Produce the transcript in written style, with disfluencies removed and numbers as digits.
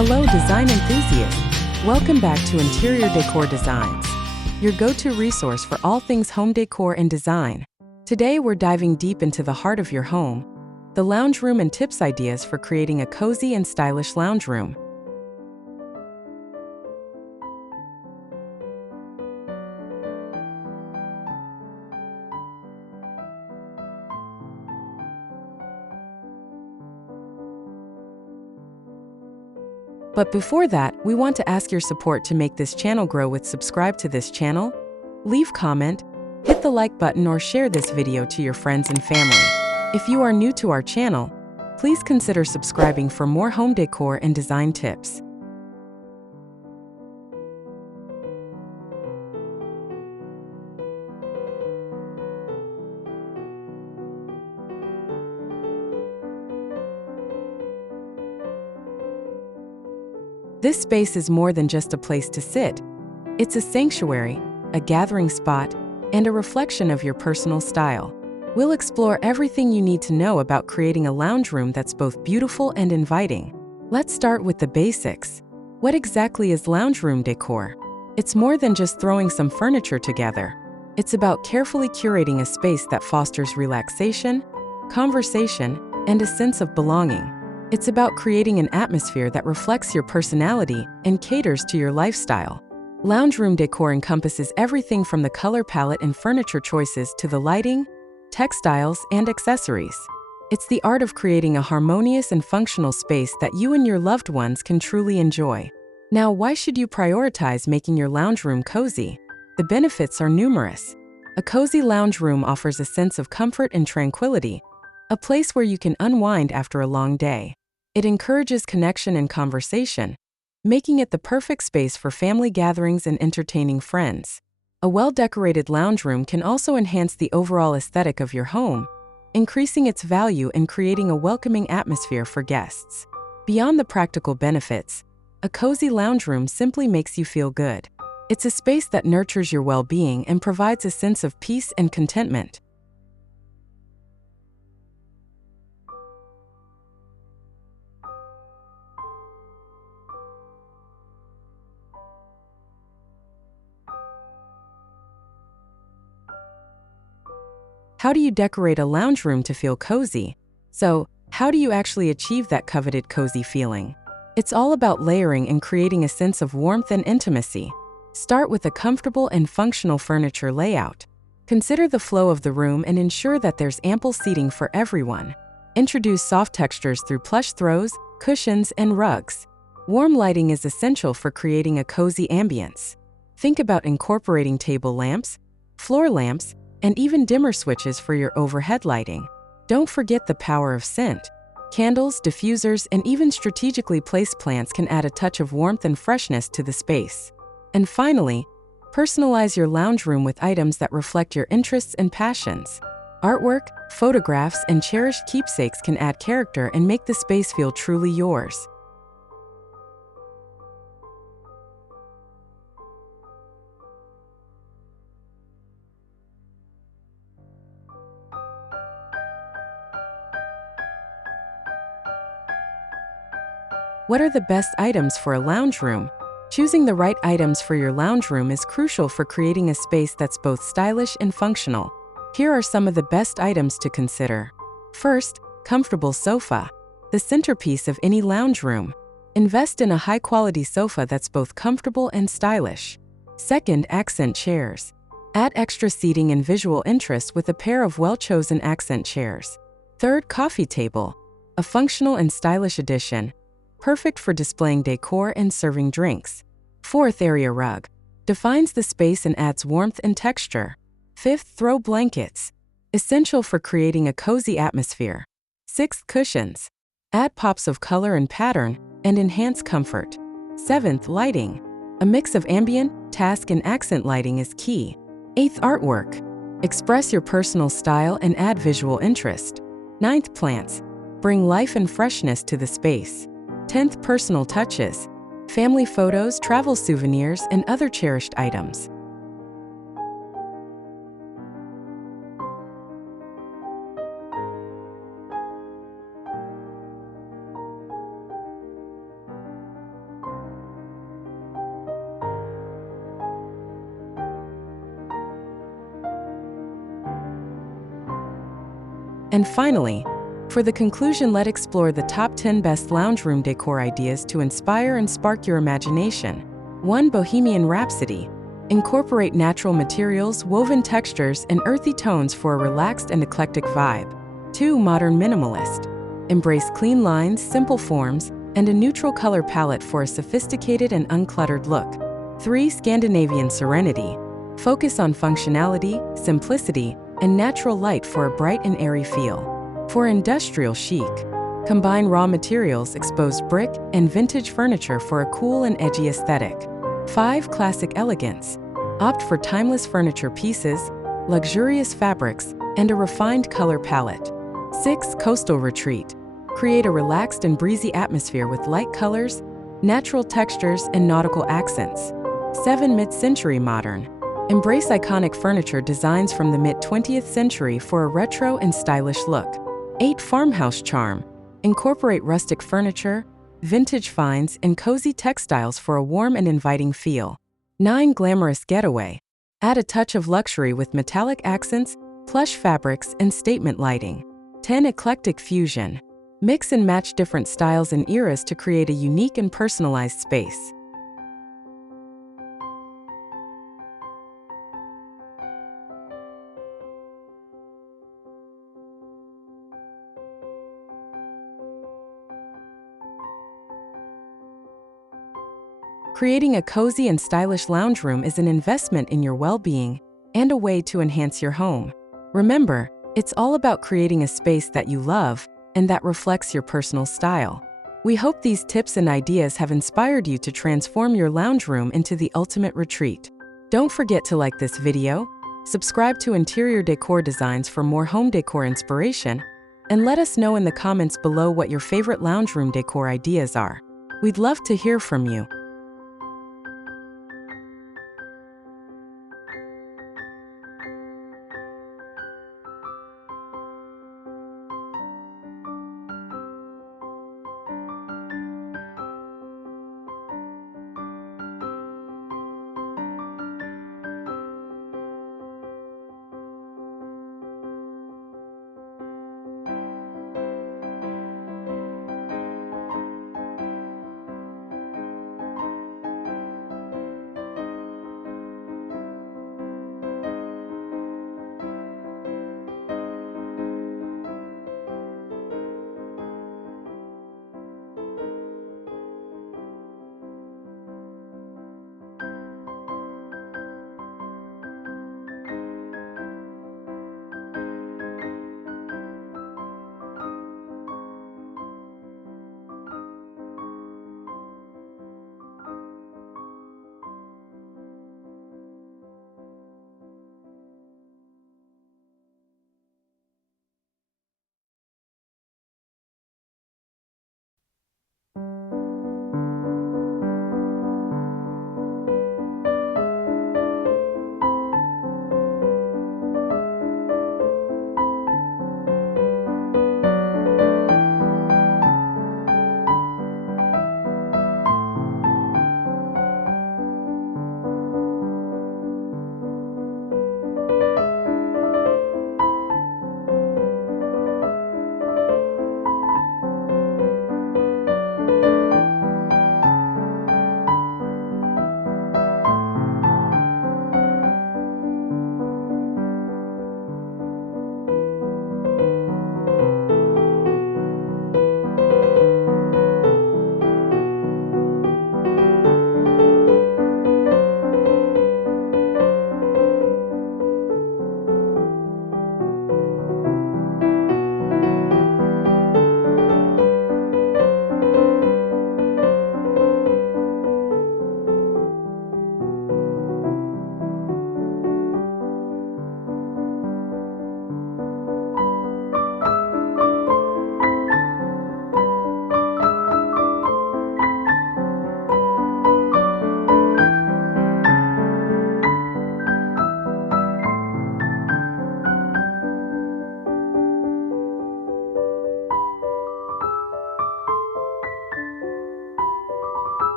Hello, design enthusiasts. Welcome back to Interior Decor Designs, your go-to resource for all things home decor and design. Today, we're diving deep into the heart of your home, the lounge room, and tips ideas for creating a cozy and stylish lounge room. But before that, we want to ask your support to make this channel grow. Subscribe to this channel, leave comment, hit the like button, or share this video to your friends and family. If you are new to our channel, please consider subscribing for more home decor and design tips. This space is more than just a place to sit. It's a sanctuary, a gathering spot, and a reflection of your personal style. We'll explore everything you need to know about creating a lounge room that's both beautiful and inviting. Let's start with the basics. What exactly is lounge room decor? It's more than just throwing some furniture together. It's about carefully curating a space that fosters relaxation, conversation, and a sense of belonging. It's about creating an atmosphere that reflects your personality and caters to your lifestyle. Lounge room decor encompasses everything from the color palette and furniture choices to the lighting, textiles, and accessories. It's the art of creating a harmonious and functional space that you and your loved ones can truly enjoy. Now, why should you prioritize making your lounge room cozy? The benefits are numerous. A cozy lounge room offers a sense of comfort and tranquility, a place where you can unwind after a long day. It encourages connection and conversation, making it the perfect space for family gatherings and entertaining friends. A well-decorated lounge room can also enhance the overall aesthetic of your home, increasing its value and creating a welcoming atmosphere for guests. Beyond the practical benefits, a cozy lounge room simply makes you feel good. It's a space that nurtures your well-being and provides a sense of peace and contentment. How do you decorate a lounge room to feel cozy? So, how do you actually achieve that coveted cozy feeling? It's all about layering and creating a sense of warmth and intimacy. Start with a comfortable and functional furniture layout. Consider the flow of the room and ensure that there's ample seating for everyone. Introduce soft textures through plush throws, cushions, and rugs. Warm lighting is essential for creating a cozy ambience. Think about incorporating table lamps, floor lamps, and even dimmer switches for your overhead lighting. Don't forget the power of scent. Candles, diffusers, and even strategically placed plants can add a touch of warmth and freshness to the space. And finally, personalize your lounge room with items that reflect your interests and passions. Artwork, photographs, and cherished keepsakes can add character and make the space feel truly yours. What are the best items for a lounge room? Choosing the right items for your lounge room is crucial for creating a space that's both stylish and functional. Here are some of the best items to consider. First, comfortable sofa, the centerpiece of any lounge room. Invest in a high-quality sofa that's both comfortable and stylish. Second, accent chairs. Add extra seating and visual interest with a pair of well-chosen accent chairs. Third, coffee table, a functional and stylish addition, perfect for displaying decor and serving drinks. Fourth, area rug, defines the space and adds warmth and texture. Fifth, throw blankets, essential for creating a cozy atmosphere. Sixth, cushions, add pops of color and pattern and enhance comfort. Seventh, lighting, a mix of ambient, task, and accent lighting is key. Eighth, artwork, express your personal style and add visual interest. Ninth, plants, bring life and freshness to the space. 10th, personal touches, family photos, travel souvenirs, and other cherished items. And finally, for the conclusion, let's explore the top 10 best lounge room decor ideas to inspire and spark your imagination. 1. Bohemian Rhapsody. Incorporate natural materials, woven textures, and earthy tones for a relaxed and eclectic vibe. 2. Modern Minimalist. Embrace clean lines, simple forms, and a neutral color palette for a sophisticated and uncluttered look. 3. Scandinavian Serenity. Focus on functionality, simplicity, and natural light for a bright and airy feel. 4. Industrial Chic. Combine raw materials, exposed brick, and vintage furniture for a cool and edgy aesthetic. 5. Classic Elegance. Opt for timeless furniture pieces, luxurious fabrics, and a refined color palette. 6. Coastal Retreat. Create a relaxed and breezy atmosphere with light colors, natural textures, and nautical accents. 7. Mid-Century Modern. Embrace iconic furniture designs from the mid-20th century for a retro and stylish look. 8. Farmhouse Charm. Incorporate rustic furniture, vintage finds, and cozy textiles for a warm and inviting feel. 9. Glamorous Getaway. Add a touch of luxury with metallic accents, plush fabrics, and statement lighting. 10. Eclectic Fusion. Mix and match different styles and eras to create a unique and personalized space. Creating a cozy and stylish lounge room is an investment in your well-being and a way to enhance your home. Remember, it's all about creating a space that you love and that reflects your personal style. We hope these tips and ideas have inspired you to transform your lounge room into the ultimate retreat. Don't forget to like this video, subscribe to Interior Decor Designs for more home decor inspiration, and let us know in the comments below what your favorite lounge room decor ideas are. We'd love to hear from you.